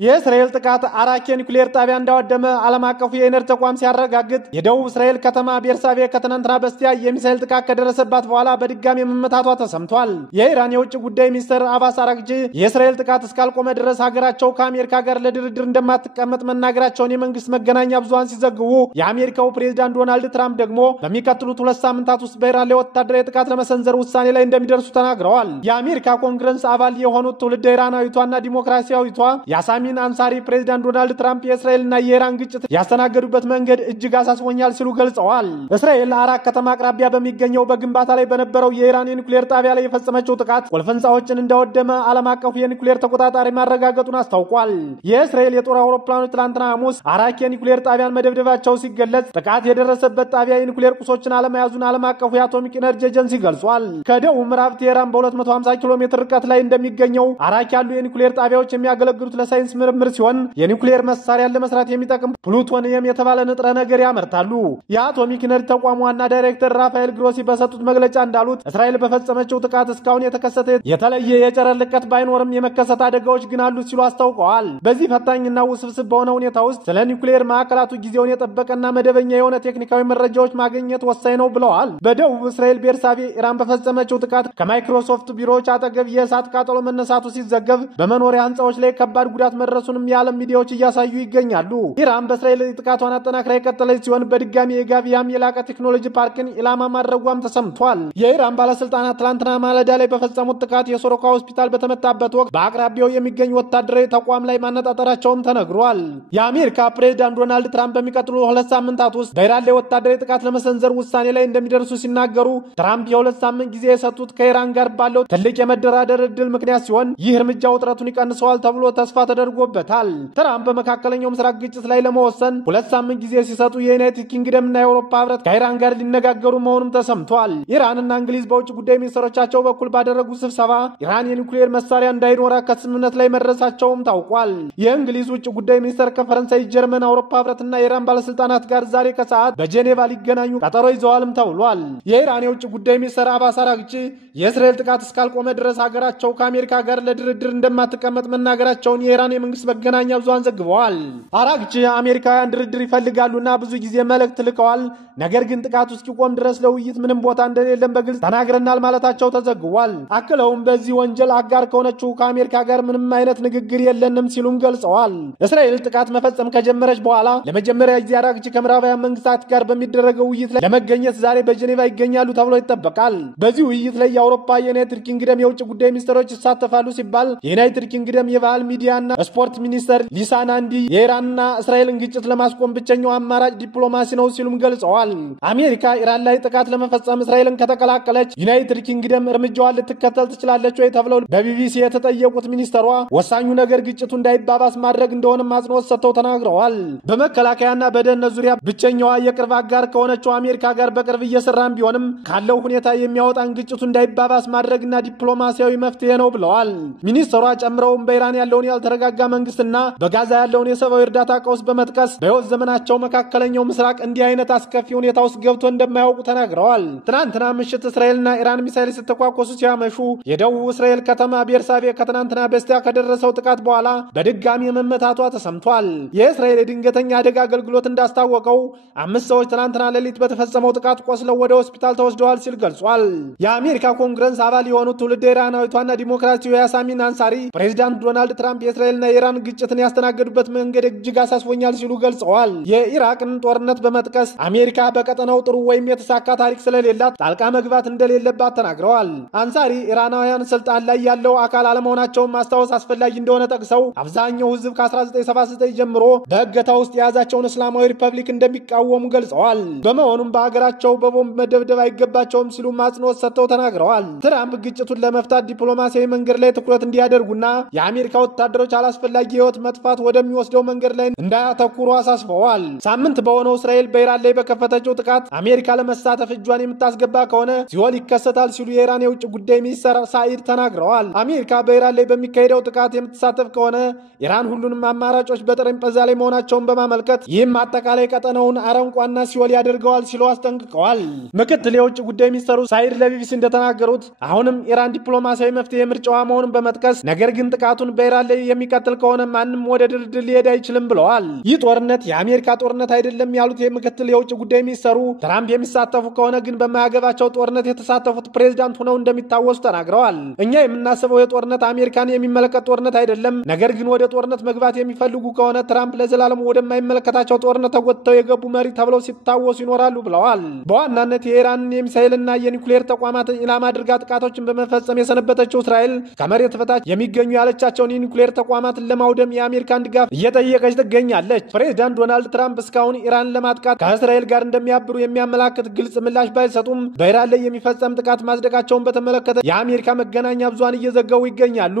የእስራኤል ጥቃት አራኬ ኒውክሌር ጣቢያ እንዳወደመ ዓለም አቀፉ የኤነርጂ ተቋም ሲያረጋግጥ የደቡብ እስራኤል ከተማ ቤርሳቤ ከትናንትና በስቲያ የሚሳኤል ጥቃት ከደረሰባት በኋላ በድጋሚ መመታቷ ተሰምቷል። የኢራን የውጭ ጉዳይ ሚኒስትር አባስ አራግቺ የእስራኤል ጥቃት እስካልቆመ ድረስ ሀገራቸው ከአሜሪካ ጋር ለድርድር እንደማትቀመጥ መናገራቸውን የመንግስት መገናኛ ብዙሃን ሲዘግቡ የአሜሪካው ፕሬዝዳንት ዶናልድ ትራምፕ ደግሞ በሚቀጥሉት 2 ሳምንታት ውስጥ በኢራን ላይ ወታደራዊ ጥቃት ለመሰንዘር ውሳኔ ላይ እንደሚደርሱ ተናግረዋል። የአሜሪካ ኮንግረስ አባል የሆኑት ትውልደ ኢራናዊቷና ዲሞክራሲያዊቷ ያሳሚን አንሳሪ ፕሬዝዳንት ዶናልድ ትራምፕ የእስራኤልና የኢራን ግጭት ያስተናገዱበት መንገድ እጅግ አሳስቦኛል ሲሉ ገልጸዋል። እስራኤል አራክ ከተማ አቅራቢያ በሚገኘው በግንባታ ላይ በነበረው የኢራን የኒውክሌር ጣቢያ ላይ የፈጸመችው ጥቃት ቁልፍ ሕንፃዎችን እንዳወደመ ዓለም አቀፉ የኒውክሌር ተቆጣጣሪ ማረጋገጡን አስታውቋል። የእስራኤል የጦር አውሮፕላኖች ትላንትና ሐሙስ አራክ የኒውክሌር ጣቢያን መደብደባቸው ሲገለጽ ጥቃት የደረሰበት ጣቢያ የኒውክሌር ቁሶችን አለመያዙን ዓለም አቀፉ የአቶሚክ ኢነርጂ ኤጀንሲ ገልጿል። ከደቡብ ምዕራብ ቴህራን በ250 ኪሎ ሜትር ርቀት ላይ እንደሚገኘው አራክ ያሉ የኒውክሌር ጣቢያዎች የሚያገለግሉት ለሳይንስ ምርምር ሲሆን የኒውክሌር መሳሪያን ለመስራት የሚጠቅም ፕሉቶኒየም የተባለ ንጥረ ነገር ያመርታሉ። የአቶሚክ ኢነርጂ ተቋም ዋና ዳይሬክተር ራፋኤል ግሮሲ በሰጡት መግለጫ እንዳሉት እስራኤል በፈጸመችው ጥቃት እስካሁን የተከሰተ የተለየ የጨረር ልቀት ባይኖርም የመከሰት አደጋዎች ግን አሉ ሲሉ አስታውቀዋል። በዚህ ፈታኝና ውስብስብ በሆነ ሁኔታ ውስጥ ስለ ኒውክሌር ማዕከላቱ ጊዜውን የጠበቀና መደበኛ የሆነ ቴክኒካዊ መረጃዎች ማግኘት ወሳኝ ነው ብለዋል። በደቡብ እስራኤል ቤርሳቤ ኢራን በፈጸመችው ጥቃት ከማይክሮሶፍት ቢሮዎች አጠገብ የእሳት ቃጠሎ መነሳቱ ሲዘገብ በመኖሪያ ህንፃዎች ላይ ከባድ ጉዳት መድረሱንም የዓለም ሚዲያዎች እያሳዩ ይገኛሉ። ኢራን በእስራኤል ጥቃቷን አጠናክራ የቀጠለች ሲሆን በድጋሚ የጋቪያም የላቀ ቴክኖሎጂ ፓርክን ኢላማ ማድረጓም ተሰምቷል። የኢራን ባለስልጣናት ትላንትና ማለዳ ላይ በፈጸሙት ጥቃት የሶሮካ ሆስፒታል በተመታበት ወቅት በአቅራቢያው የሚገኝ ወታደራዊ ተቋም ላይ ማነጣጠራቸውም ተነግሯል። የአሜሪካ ፕሬዝዳንት ዶናልድ ትራምፕ በሚቀጥሉ 2 ሳምንታት ውስጥ በኢራን ላይ ወታደራዊ ጥቃት ለመሰንዘር ውሳኔ ላይ እንደሚደርሱ ሲናገሩ ትራምፕ የ2 ሳምንት ጊዜ የሰጡት ከኢራን ጋር ባለው ትልቅ የመደራደር ዕድል ምክንያት ሲሆን ይህ እርምጃ ውጥረቱን ይቀንሰዋል ተብሎ ተስፋ ተደርጎበታል። ትራምፕ በመካከለኛው ምስራቅ ግጭት ላይ ለመወሰን 2 ሳምንት ጊዜ ሲሰጡ የዩናይትድ ኪንግደም እና የአውሮፓ ህብረት ከኢራን ጋር ሊነጋገሩ መሆኑም ተሰምቷል። ኢራንና እንግሊዝ በውጭ ጉዳይ ሚኒስትሮቻቸው በኩል ባደረጉት ስብሰባ ኢራን የኒውክሌር መሳሪያ እንዳይኖራት ከስምምነት ላይ መድረሳቸውም ታውቋል። የእንግሊዝ ውጭ ጉዳይ ሚኒስትር ከፈረንሳይ፣ ጀርመን፣ አውሮፓ ህብረትና የኢራን ባለስልጣናት ጋር ዛሬ ከሰዓት በጄኔቫ ሊገናኙ ቀጠሮ ይዘዋልም ተብሏል። የኢራን የውጭ ጉዳይ ሚኒስትር አባስ አራግቺ የእስራኤል ጥቃት እስካልቆመ ድረስ ሀገራቸው ከአሜሪካ ጋር ለድርድር እንደማትቀመጥ መናገራቸውን የኢራን የመንግስት መገናኛ ብዙሃን ዘግበዋል። አራግቺ አሜሪካውያን ድርድር ይፈልጋሉና ብዙ ጊዜ መልእክት ልከዋል፣ ነገር ግን ጥቃቱ እስኪቆም ድረስ ለውይይት ምንም ቦታ እንደሌለም በግልጽ ተናግረናል ማለታቸው ተዘግቧል። አክለውም በዚህ ወንጀል አጋር ከሆነችው ከአሜሪካ ጋር ምንም አይነት ንግግር የለንም ሲሉም ገልጸዋል። እስራኤል ጥቃት መፈጸም ከጀመረች በኋላ ለመጀመሪያ ጊዜ አራግቺ ከምዕራባውያን መንግስታት ጋር በሚደረገው ውይይት ላይ ለመገኘት ዛሬ በጄኔቫ ይገኛሉ ተብሎ ይጠበቃል። በዚህ ውይይት ላይ የአውሮፓ የዩናይትድ ኪንግደም የውጭ ጉዳይ ሚኒስትሮች ይሳተፋሉ ሲባል የዩናይትድ ኪንግደም የባህል ሚዲያና ስፖርት ሚኒስተር ሊሳ ናንዲ የኢራንና እስራኤልን ግጭት ለማስቆም ብቸኛው አማራጭ ዲፕሎማሲ ነው ሲሉም ገልጸዋል። አሜሪካ ኢራን ላይ ጥቃት ለመፈጸም እስራኤልን ከተቀላቀለች ዩናይትድ ኪንግደም እርምጃዋን ልትከተል ትችላለች ወይ ተብለው በቢቢሲ የተጠየቁት ሚኒስተሯ ወሳኙ ነገር ግጭቱ እንዳይባባስ ማድረግ እንደሆነም አጽንኦት ሰጥተው ተናግረዋል። በመከላከያና በደህንነት ዙሪያ ብቸኛዋ የቅርብ አጋር ከሆነችው አሜሪካ ጋር በቅርብ እየሰራን ቢሆንም ካለው ሁኔታ የሚያወጣን ግጭቱ እንዳይባባስ ማድረግና ዲፕሎማሲያዊ መፍትሄ ነው ብለዋል። ሚኒስተሯ ጨምረውም በኢራን ያለውን ያልተረጋጋ መንግስትና በጋዛ ያለውን የሰብአዊ እርዳታ ቀውስ በመጥቀስ በሕይወት ዘመናቸው መካከለኛው ምስራቅ እንዲህ አይነት አስከፊ ሁኔታ ውስጥ ገብቶ እንደማያውቁ ተናግረዋል። ትናንትና ምሽት እስራኤልና ኢራን ሚሳኤል ሲተኳኮሱ ሲያመሹ የደቡብ እስራኤል ከተማ ቤርሳቤ ከትናንትና በስቲያ ከደረሰው ጥቃት በኋላ በድጋሚ መመታቷ ተሰምቷል። የእስራኤል የድንገተኛ አደጋ አገልግሎት እንዳስታወቀው 5 ሰዎች ትናንትና ሌሊት በተፈጸመው ጥቃት ቆስለው ወደ ሆስፒታል ተወስደዋል ሲል ገልጿል። የአሜሪካ ኮንግረስ አባል የሆኑት ትውልደ ኢራናዊቷና ዲሞክራሲያዊ ያሳሚን አንሳሪ ፕሬዝዳንት ዶናልድ ትራምፕ የእስራኤልና የኢራን ግጭትን ያስተናገዱበት መንገድ እጅግ አሳስቦኛል ሲሉ ገልጸዋል። የኢራቅን ጦርነት በመጥቀስ አሜሪካ በቀጠናው ጥሩ ወይም የተሳካ ታሪክ ስለሌላት ጣልቃ መግባት እንደሌለባት ተናግረዋል። አንሳሪ ኢራናውያን ስልጣን ላይ ያለው አካል አለመሆናቸውን ማስታወስ አስፈላጊ እንደሆነ ጠቅሰው አብዛኛው ህዝብ ከ1979 ጀምሮ በእገታ ውስጥ የያዛቸውን እስላማዊ ሪፐብሊክ እንደሚቃወሙ ገልጸዋል። በመሆኑም በሀገራቸው በቦምብ መደብደብ አይገባቸውም ሲሉ አጽንኦት ሰጥተው ተናግረዋል። ትራምፕ ግጭቱን ለመፍታት ዲፕሎማሲያዊ መንገድ ላይ ትኩረት እንዲያደርጉና የአሜሪካ ወታደሮች አላስፈላጊ ህይወት መጥፋት ወደሚወስደው መንገድ ላይ እንዳያተኩሩ አሳስበዋል። ሳምንት በሆነው እስራኤል በኢራን ላይ በከፈተችው ጥቃት አሜሪካ ለመሳተፍ እጇን የምታስገባ ከሆነ ሲኦል ይከሰታል ሲሉ የኢራን የውጭ ጉዳይ ሚኒስትር ሳኢድ ተናግረዋል። አሜሪካ በኢራን ላይ በሚካሄደው ጥቃት የምትሳተፍ ከሆነ ኢራን ሁሉንም አማራጮች በጠረጴዛ ላይ መሆናቸውን በማመልከት ይህም አጠቃላይ ቀጠናውን አረንቋና ሲኦል ያደርገዋል ሲሉ አስጠንቅቀዋል። ምክትል የውጭ ጉዳይ ሚኒስትሩ ሳኢድ ለቢቢሲ እንደተናገሩት አሁንም ኢራን ዲፕሎማሲያዊ መፍትሄ ምርጫዋ መሆኑን በመጥቀስ ነገር ግን ጥቃቱን በኢራን ላይ የሚቀጥል የሚቀጥል ከሆነ ማንም ወደ ድርድር ሊሄድ አይችልም ብለዋል። ይህ ጦርነት የአሜሪካ ጦርነት አይደለም ያሉት የምክትል የውጭ ጉዳይ ሚኒስተሩ ትራምፕ የሚሳተፉ ከሆነ ግን በማያገባቸው ጦርነት የተሳተፉት ፕሬዝዳንት ሆነው እንደሚታወሱ ተናግረዋል። እኛ የምናስበው የጦርነት አሜሪካን የሚመለከት ጦርነት አይደለም፣ ነገር ግን ወደ ጦርነት መግባት የሚፈልጉ ከሆነ ትራምፕ ለዘላለሙ ወደማይመለከታቸው ጦርነት ተጎትተው የገቡ መሪ ተብለው ሲታወሱ ይኖራሉ ብለዋል። በዋናነት የኢራንን የሚሳኤልና የኒውክሌር ተቋማትን ኢላማ አድርጋ ጥቃቶችን በመፈጸም የሰነበተችው እስራኤል ከመሬት በታች የሚገኙ ያለቻቸውን የኒውክሌር ተቋማትን ለማውደም የአሜሪካን ድጋፍ እየጠየቀች ትገኛለች። ፕሬዝዳንት ዶናልድ ትራምፕ እስካሁን ኢራን ለማጥቃት ከእስራኤል ጋር እንደሚያብሩ የሚያመላክት ግልጽ ምላሽ ባይሰጡም በኢራን ላይ የሚፈጸም ጥቃት ማጽደቃቸውን በተመለከተ የአሜሪካ መገናኛ ብዙሃን እየዘገቡ ይገኛሉ።